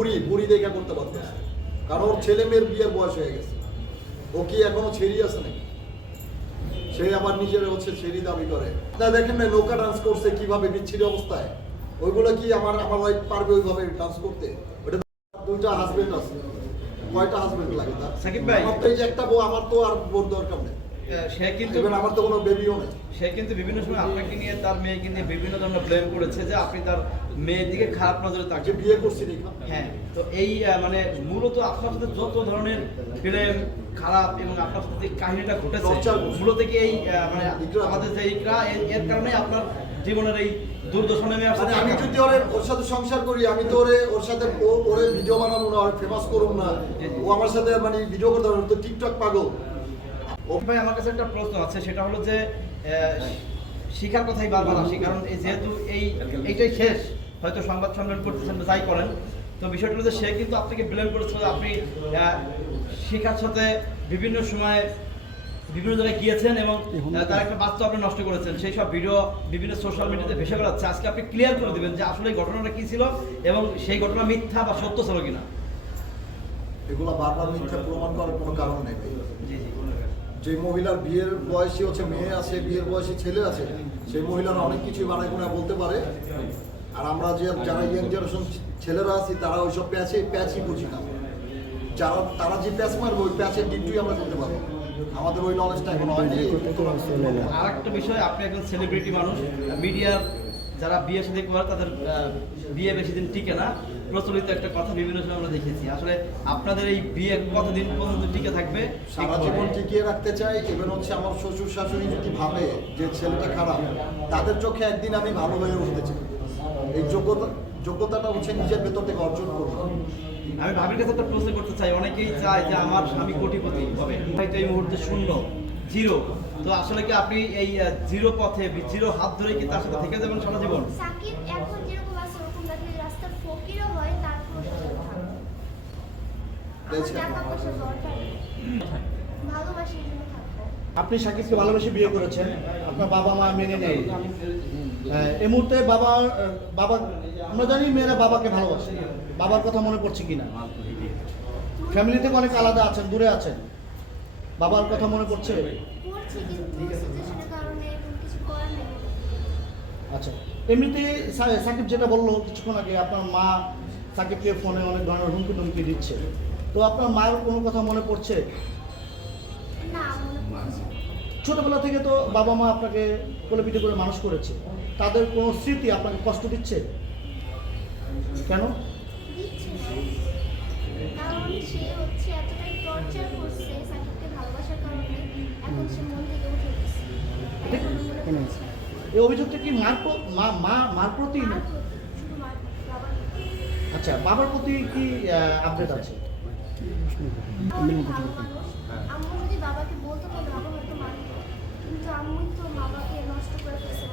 বুড়ি বুড়ি দেখে করতে পারতেছে, কারণ ওর ছেলে মেয়ের বিয়ের বয়স হয়ে গেছে। ও কি এখনো ছেড়ি আছে নাকি? সে আবার নিজের হচ্ছে ছেড়ি দাবি করে। আপনারা দেখেন না নৌকা ডান্স করছে কিভাবে বিচ্ছিরি অবস্থায়, ওইগুলো কি আমার ওয়াইফ পারবে ওইভাবে ডান্স করতে? ওটা দুইটা হাজবেন্ড আছে, কয়টা হাজবেন্ড লাগে তার? সাকিব ভাই, আমার তো এই যে একটা বউ, আমার তো আর বোর দরকার নেই। সে কিন্তু আমার তো কোনো বেবিও নেই। সে কিন্তু বিভিন্ন সময় আপনাকে নিয়ে তার মেয়েকে নিয়ে বিভিন্ন ধরনের ব্লেম করেছে যে আপনি তার মেয়ের দিকে খারাপ নজরে তাকে বিয়ে করছি দেখি। হ্যাঁ, তো এই মানে মূলত আপনার সাথে যত ধরনের প্রেম খারাপ এবং আপনার সাথে যে কাহিনীটা ঘটেছে মূলত কি এই মানে আমাদের যে ইকরা এর কারণে আপনার জীবনের এই দুর্দশা নেমে আসছে। মানে আমি যদি ওর সাথে সংসার করি, আমি তো ওর সাথে ওরে ভিডিও বানাবো না, ওর ফেমাস করব না, ও আমার সাথে মানে ভিডিও করতে পারবে তো টিকটক পাগল। ভাই আমার কাছে একটা প্রশ্ন আছে, সেটা হলো যে শিখার কথাই বারবার আসি, কারণ যেহেতু এইটাই শেষ, হয়তো সংবাদ সম্মেলন করতেছেন যাই করেন, তো বিষয়টা হলো যে সে কিন্তু আপনাকে ব্লেম করেছিল আপনি শিখার সাথে বিভিন্ন সময় বিভিন্ন জায়গায় গিয়েছেন এবং তার একটা বাচ্চা আপনি নষ্ট করেছেন। সেই সব ভিডিও বিভিন্ন সোশ্যাল মিডিয়াতে ভেসে বেড়াচ্ছে। আজকে আপনি ক্লিয়ার করে দিবেন যে আসলে এই ঘটনাটা কি ছিল এবং সেই ঘটনা মিথ্যা বা সত্য ছিল কিনা। এগুলো বারবার মিথ্যা প্রমাণ করার কোনো কারণ নেই। যে মহিলার বিয়ের বয়সী হচ্ছে মেয়ে আছে, বিয়ের বয়সী ছেলে আছে, সেই মহিলারা অনেক কিছুই বানায় গুণা বলতে পারে। আর আমরা যারা ইয়াং জেনারেশন ছেলেরা আছি তারা ওইসব প্যাচই বুঝি না। তারা যে প্যাচ মারবে ওই প্যাচের ডিপটুই আমরা করতে পারবো, আমাদের ওই নলেজটা এখন হয়নি। আর একটা বিষয়, আপনি একজন সেলিব্রিটি মানুষ, মিডিয়ার যারা বিয়ে সাথে করে তাদের বিয়ে বেশি দিন টিকে না, প্রচলিত একটা কথা বিভিন্ন সময় আমরা দেখেছি। আসলে আপনাদের এই বিয়ে কতদিন পর্যন্ত টিকে থাকবে? সারা জীবন টিকিয়ে রাখতে চাই। এবার হচ্ছে আমার শ্বশুর শাশুড়ি যদি ভাবে যে ছেলেটা খারাপ, তাদের চোখে একদিন আমি ভালো হয়ে উঠতে চাই। এই যোগ্যতাটা হচ্ছে নিজের ভেতর থেকে অর্জন করবো। আমি ভাবির কাছে একটা প্রশ্ন করতে চাই, অনেকেই চায় যে আমার স্বামী কোটিপতি হবে, হয়তো এই মুহূর্তে শূন্য, জিরো। তো আসলে কি আপনি এই জিরো পথে জিরো হাত ধরে কি তার সাথে থেকে যাবেন সারা জীবন? সাকিব এখন যেরকম আছে ওরকম যদি রাস্তার ফকিরও হয় তারপর টাকা পয়সা দরকার নেই, ভালোবাসার জন্য থাকবো। আপনি সাকিবকে ভালোবেসে বিয়ে করেছেন, আপনার বাবা মা মেনে নেয়। এই মুহূর্তে বাবা আমরা জানি মেয়েরা বাবাকে ভালোবাসে, বাবার কথা মনে পড়ছে কিনা? ফ্যামিলি থেকে অনেক আলাদা আছেন, দূরে আছেন, বাবার কথা মনে পড়ছে? পড়ছি কিন্তু সিচুয়েশনের কারণে এখন কিছু করার নেই। আচ্ছা, এমনিতে সাকিব যেটা বললো কিছুক্ষণ আগে, আপনার মা সাকিবকে ফোনে অনেক ধরনের হুমকি টুমকি দিচ্ছে, তো আপনার মায়ের কোনো কথা মনে পড়ছে? না, মনে পড়ছে না। ছোটবেলা থেকে তো বাবা মা আপনাকে কোলে পিঠে করে মানুষ করেছে, তাদের কোনো স্মৃতি আপনাকে কষ্ট দিচ্ছে কেন? দিচ্ছে না, কারণ সে হচ্ছে এতটাই টর্চার করছে সাকিবকে ভালোবাসার কারণে, এখন সে মন থেকে উঠে গেছে। এখন মনে পড়ছে না। এই অভিযোগটা কি মার প্রতি? মার প্রতি, শুধু মার প্রতি, বাবার প্রতি। আচ্ছা, বাবার প্রতি কি আপডেট আছে? অনেক ভালো মানুষ। আম্মু যদি বাবাকে বলতো তাহলে বাবা হয়তো মানতো, কিন্তু আম্মুই তো বাবাকে নষ্ট করে ফেলছে